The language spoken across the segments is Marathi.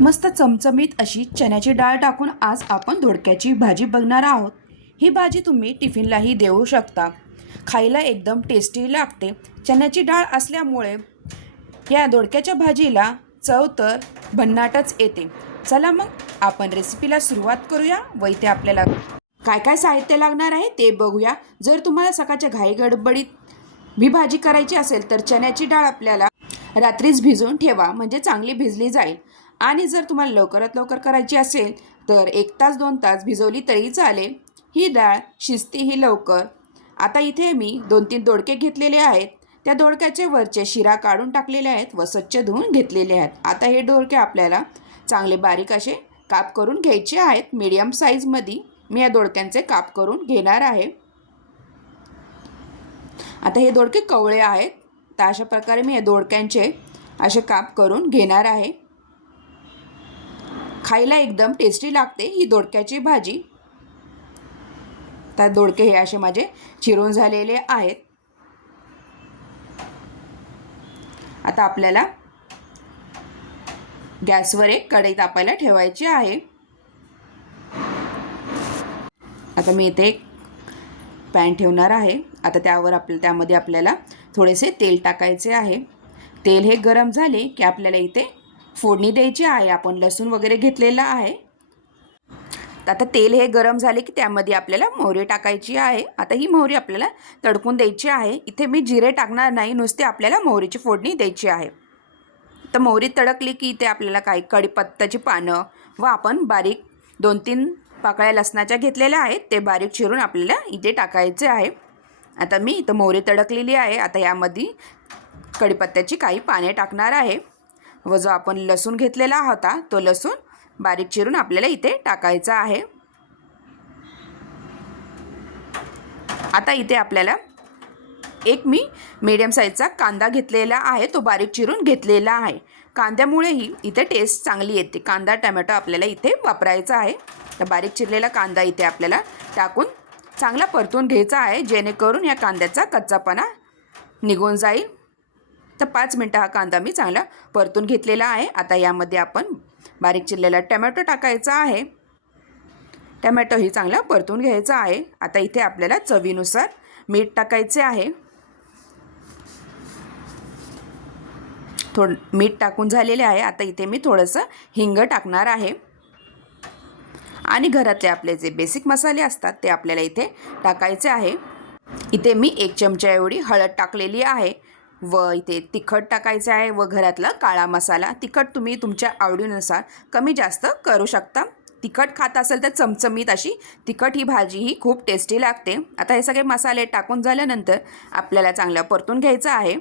मस्त चमचमीत अशी चण्याची डाळ टाकून आज आपण धोडक्याची भाजी बघणार आहोत. ही भाजी तुम्ही टिफिनलाही देऊ शकता. खायला एकदम टेस्टी लागते. चण्याची डाळ असल्यामुळे या दोडक्याच्या भाजीला चव तर भन्नाटच येते. चला मग आपण रेसिपीला सुरुवात करूया व इथे आपल्याला काय काय साहित्य लागणार आहे ते बघूया. जर तुम्हाला सकाळच्या घाई गडबडीत ही भाजी करायची असेल तर चण्याची डाळ आपल्याला रात्रीच भिजवून ठेवा. म्हणजे चांगली भिजली जाईल. आणि जर तुम्हाला लवकरात लवकर करायची असेल तर एक तास दोन तास भिजवली तरी चालेल. ही डाळ शिजतीही लवकर. आता इथे मी दोन तीन दोडके घेतलेले आहेत. त्या दोडक्याचे वरचे शिरा काढून टाकलेले आहेत व स्वच्छ धुवून घेतलेले आहेत. आता हे दोडके आपल्याला चांगले बारीक असे काप करून घ्यायचे आहेत. मीडियम साईजमध्ये मी या दोडक्यांचे काप करून घेणार आहे. आता हे दोडके कवळे आहेत. तर अशा प्रकारे मी या दोडक्यांचे असे काप करून घेणार आहे. खायला एकदम टेस्टी लागते ही दोडक्याची भाजी. तर दोडके हे असे माझे चिरून झालेले आहेत. आता आपल्याला गॅसवर एक कढई तापायला ठेवायची आहे. आता मी इथे एक पॅन ठेवणार आहे. आता त्यावर आपल्या त्यामध्ये आपल्याला थोडेसे तेल टाकायचे आहे. तेल हे गरम झाले की आपल्याला इथे फोडणी द्यायची आहे. आपण लसूण वगैरे घेतलेला आहे. आता तेल हे गरम झाले की त्यामध्ये आपल्याला मोहरी टाकायची आहे. आता ही मोहरी आपल्याला तडकून द्यायची आहे. इथे मी जिरे टाकणार नाही. नुसते आपल्याला मोहरीची फोडणी द्यायची आहे. तर मोहरी तडकली की इथे आपल्याला काही कढीपत्त्याची पानं व आपण बारीक दोन तीन पाकळ्या लसणाच्या घेतलेल्या आहेत. ते बारीक चिरून आपल्याला इथे टाकायचे आहे. आता मी इथं मोहरी तडकलेली आहे. आता यामध्ये कडीपत्त्याची काही पाने टाकणार आहे. व जो आपण लसूण घेतलेला होता तो लसूण बारीक चिरून आपल्याला इथे टाकायचा आहे. आता इथे आपल्याला एक मी मीडियम साईजचा कांदा घेतलेला आहे तो बारीक चिरून घेतलेला आहे. कांद्यामुळेही इथे टेस्ट चांगली येते. कांदा टमॅटो आपल्याला इथे वापरायचा आहे. तर बारीक चिरलेला कांदा इथे आपल्याला टाकून चांगला परतून घ्यायचा आहे जेणेकरून या कांद्याचा कच्चापणा निघून जाईल. तर पाच मिनटं हा कांदा मी चांगला परतून घेतलेला आहे. आता यामध्ये आपण बारीक चिरलेला टमॅटो टाकायचा आहे. टमॅटोही चांगला परतून घ्यायचा आहे. आता इथे आपल्याला चवीनुसार मीठ टाकायचे आहे. थोड मीठ टाकून झालेले आहे. आता इथे मी थोडंसं हिंग टाकणार आहे. आणि घरातले आपले जे बेसिक मसाले असतात ते आपल्याला इथे टाकायचे आहे. इथे मी एक चमचा एवढी हळद टाकलेली आहे. व इथे तिखट टाकायचं आहे व घरातला काळा मसाला. तिखट तुम्ही तुमच्या आवडीनुसार कमी जास्त करू शकता. तिखट खात असेल तर चमचमीत अशी. तिखट ही भाजी ही खूप टेस्टी लागते. आता हे सगळे मसाले टाकून झाल्यानंतर आपल्याला चांगलं परतून घ्यायचं आहे.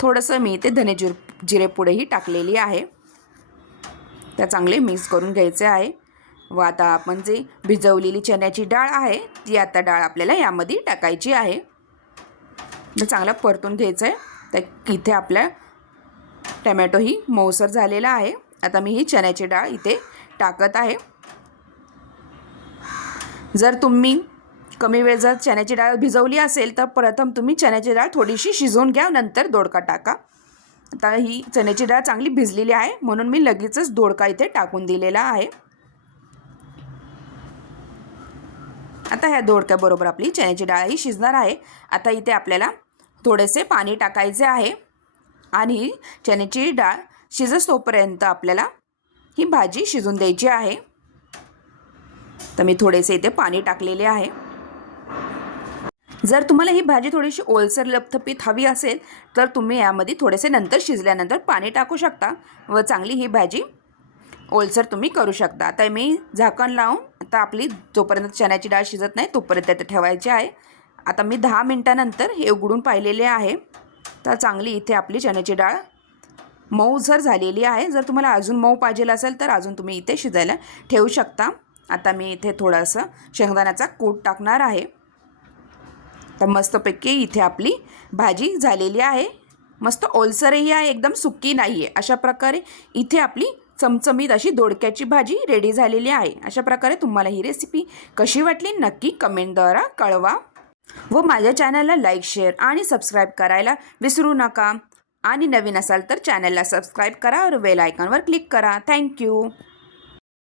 थोडंसं मी इथे धने जिर जिरेपुडेही टाकलेली आहे. त्या चांगले मिक्स करून घ्यायचे आहे. व आता आपण जे भिजवलेली चण्याची डाळ आहे ती आता डाळ आपल्याला यामध्ये टाकायची आहे. तर चांगला परतून घ्यायचं आहे तर इथे आपल्या टमॅटो ही मऊसर झालेला आहे. आता मी ही चण्याची डाळ इथे टाकत आहे. जर तुम्ही कमी वेळ जर चण्याची डाळ भिजवली असेल तर प्रथम तुम्ही चण्याची डाळ थोडीशी शिजवून घ्या नंतर दोडका टाका. आता ही चण्याची डाळ चांगली भिजलेली आहे म्हणून मी लगेचच दोडका इथे टाकून दिलेला आहे. आता ह्या दोडक्याबरोबर आपली चण्याची डाळही शिजणार आहे. आता इथे आपल्याला थोडेसे पाणी टाकायचे आहे आणि चण्याची डाळ शिजत तोपर्यंत आपल्याला ही भाजी शिजून द्यायची आहे. तर मी थोडेसे इथे पाणी टाकलेले आहे. जर तुम्हाला ही भाजी थोडीशी ओलसर लपथपीत हवी असेल तर तुम्ही यामध्ये थोडेसे नंतर शिजल्यानंतर पाणी टाकू शकता व चांगली ही भाजी ओलसर तुम्ही करू शकता. आता मी झाकण लावून आता आपली जोपर्यंत चण्याची डाळ शिजत नाही तोपर्यंत ते ठेवायची आहे. आता मी दहा मिनटानंतर हे उघडून पाहिलेले आहे. तर चांगली इथे आपली चण्याची डाळ मऊ जर झालेली आहे जर तुम्हाला अजून मऊ पाहिजे असेल तर अजून तुम्ही इथे शिजायला ठेवू शकता. आता मी इथे थोडंसं शेंगदाण्याचा कूट टाकणार आहे. तर मस्तपैकी इथे आपली भाजी झालेली आहे. मस्त ओलसरही आहे एकदम सुक्की नाही आहे अशा प्रकारे इथे आपली चमचमीत अशी दोडक्याची भाजी रेडी झालेली आहे. अशा प्रकारे तुम्हाला ही रेसिपी कशी वाटली नक्की कमेंटद्वारा कळवा. व माझ्या चॅनलला लाईक शेअर आणि सबस्क्राईब करायला विसरू नका. आणि नवीन असाल तर चॅनलला सबस्क्राईब करा. और बेल आयकॉनवर क्लिक करा. थँक्यू